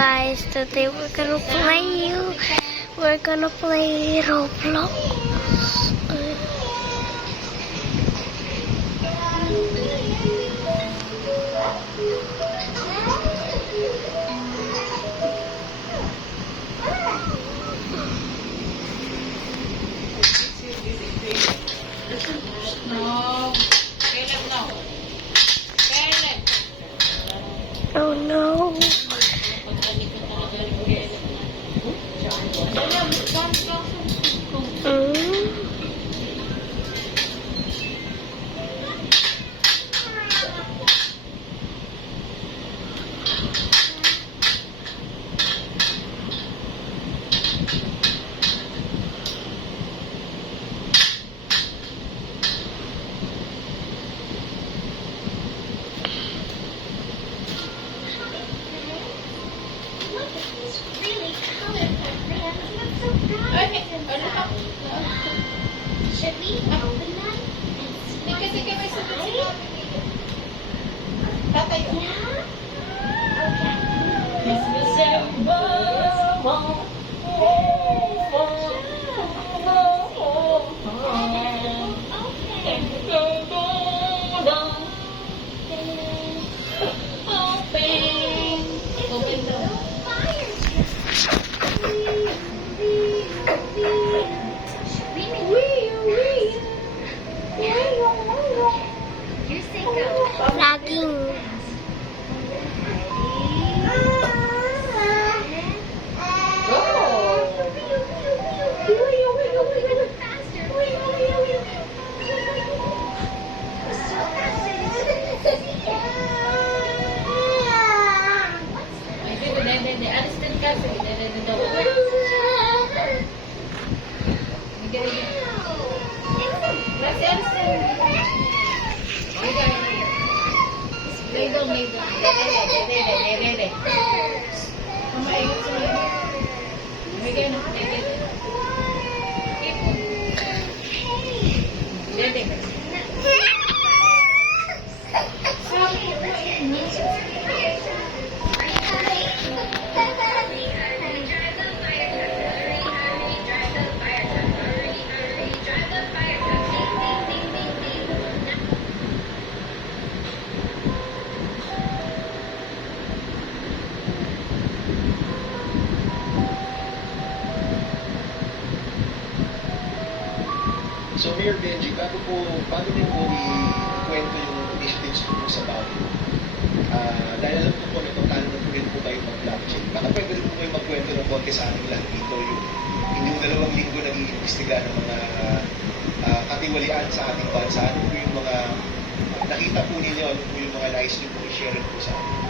guys, today we're gonna play Roblox. Oh no. Should we open that? Sige, may sagot si Mami. Tatayo. Yeah? Okay. It's December. Open daw. Vlogging. So, Mayor Benji, bago niyo po i-kwento yung initiatives po sa Baguio, dahil alam ko po na paano na po rin po tayo mag-blockchain, baka pwede rin po kayo magkwento ng konti sa ating lahat dito yung 2 linggo nag-iimbestiga ng mga katiwalian sa ating bansa. Ano po yung mga nakita po ninyo, ano po yung mga nais niyo po i-share po sa atin?